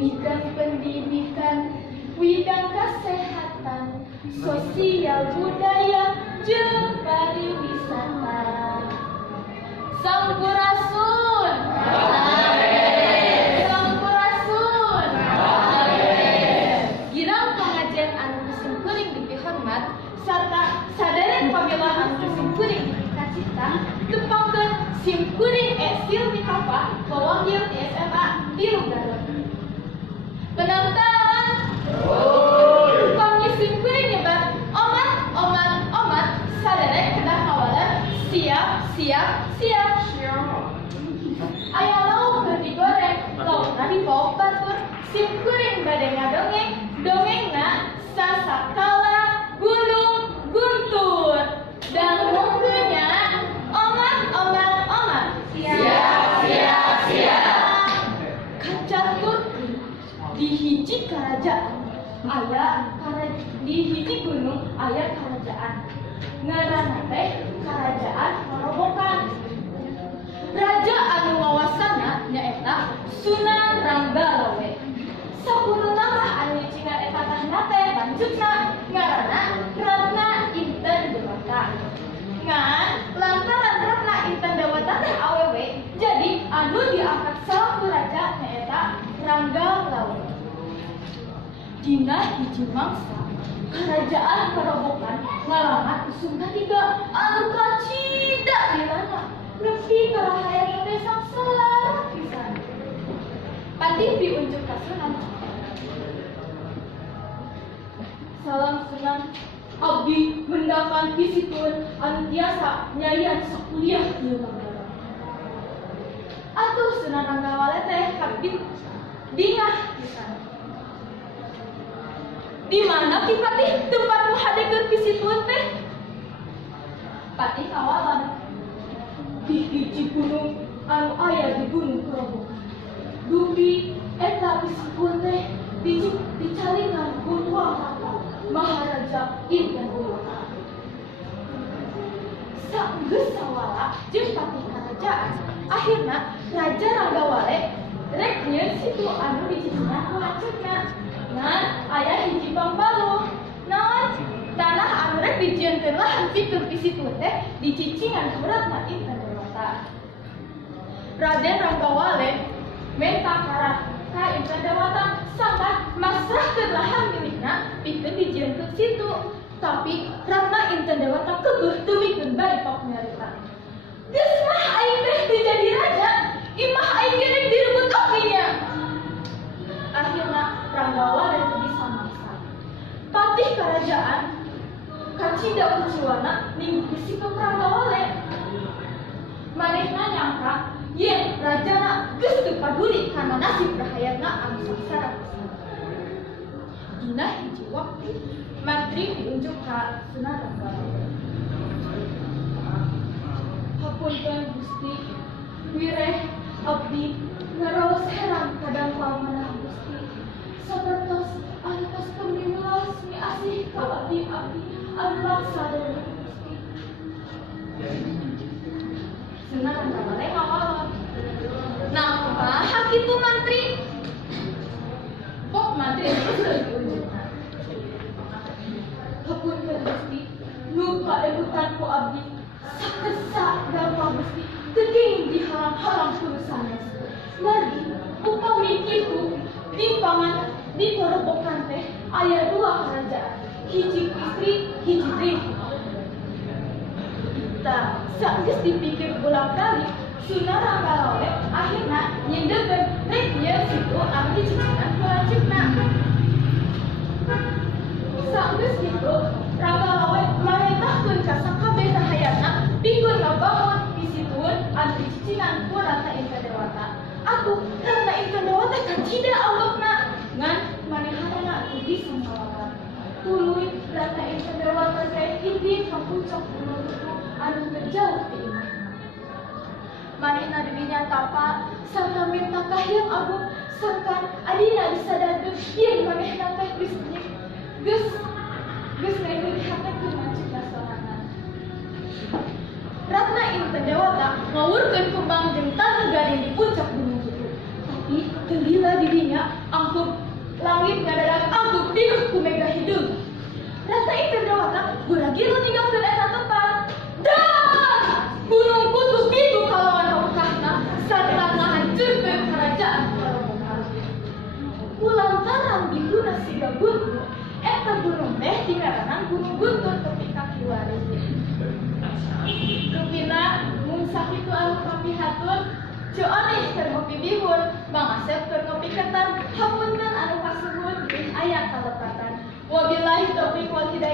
bidang pendidikan, bidang kesehatan, sosial budaya, jeung pariwisata. Sampurasun. Sampurasun. Girang pengajian anu simkuring dipihormat sarta sadayana pamilon anu simkuring dipikacita tepangkeun simkuring Silvi Kapa Bawangil di SMA di Garut. Penonton. Kami simkuring nyebat omat sadayana kedah kawalan siap. Aya lauk keur digoreng, laukna dibawa batur, simkuring bade ngadongeng, dongengna Sasakala Gunung Guntur. Dan mungkunya omat. Siap. Kacatur di hiji kerajaan di hiji gunung aya kerajaan. Ngaranna teh Kerajaan Marobokan. Raja anu ngawasana nyaeta Sunan Ranggalawe. Sakuruna mah anu cina eta tahna teh lanjutna ngaranna Ratna Inten Dewata. Ngan lantaran Ratna Inten Dewata teh awewe, jadi anu diangkat salaku raja nyaeta Ranggalawe. Dina hiji mangsa Kerajaan Marobokan ngalaman usum katiga anu kacida di mana nepi karahayana teh sangsara pisan. Pati diunjuk ka Sunan. Salam Sunan, abdi mendakan pisikeun anu tiasa nyai anu sakuliah di Manggala. Atuh Sunan Ranggalawe teh kabdi dingah pisan. Di mana ki Patih tempatmu hadekeun pisikeun teh? Patih kawalan di hiji gunung anu aya di Gunung Marobokan. Dupi eta pisikeun teh dicalingan ku Tuang Maharaja Inten Dewata. Saenggeus sawala jeung patih karajaan, akhirna Raja Ranggalawe rek nyieun situ anu dicicinan ku lanceukna. Ngan aya hiji pangbalu. Naon? Tanah anu rek dijieunkeun lahan pikeun pisikeun teh dicicingan ku Ratna Inten Dewata. Raden Ranggalawe menta ka Inten Dewata sampai masrahkeun lahan milikna pikeun dijieunkeun situ. Tapi Ratna Inten Dewata keueuh tumikeun bari pakunyarita. Geus mah aing teh teu jadi raja, imah aing ge rek direbut oge-nya. Akhirna Ranggalawe bisa mangsa. Patih kerajaan kacida kuciwana ning pisikeun Ranggalawe. Manehna nyangka yen rajana geus teu paduli kana nasib rahayatna anu sangsara pisan. Dina hiji waktu mantri diunjuk ka Sunan Ranggalawe. Hapunten Gusti, wireh abdi ngaraos herang kadang pamanah Gusti. Sapertos antos pemilas mi asih ka abdi anu laksa dari Gusti. Sunan Ranggalawe ngawalon. Nah, kitu mantri. Pok mantri geus diunjukna. Hapunten Gusti, nu paebutan ku abdi sakesa gampang Gusti teuing dihalang-halang ku sanes. Margi upami kitu di Marobokan teh aya dua kerajaan, hiji istri, hiji diri. Tah, saenggeus dipikir ulang kali, Sunan Ranggalawe akhirna nyindekeun rek nyieun situ anu dicicinan ku lanceukna. Saenggeus kitu, Ranggalawe marentahkeun ka sakabeh rahayatna pikeun ngabangun pisikeun anu dicicinan ku Ratna Inten Dewata. Atuh Ratna Inten Dewata kacida awakna ngan manehanna teu bisa ngalawan. Tuluy Ratna Inten Dewata teh hiji ka puncak gunung anu terjauh di imahna. Manehna dirinya tapa sarta minta kahyang agung sarta adina disadakeun yen manehna teh geus neuleuhakeun mancikna sorangan. Ratna Inten Dewata ngawurkeun kembang jeung taneuh garing di puncak gunung itu. Tapi Tapi gelilah dirinya angkup langit ngadadak angkup tidur ku mega hidung. Rasa itu doang guragi lu tinggalkan eta tempat. Dan gunung kutub itu kalawan rokahna serta ngahancurkeun kerajaan Parabokar. Kulantaran dituna siga guntur, eta gunung teh dingaranan Gunung Guntur tepi kaki waris. Rupina mung sakitu anu papihatur, Cionis keur ngopi bihun, Mang Asep keur ngopi ketan, hapunten anu kasuhun geus aya kalepatan. Wabillahi taufiq wal hidayah.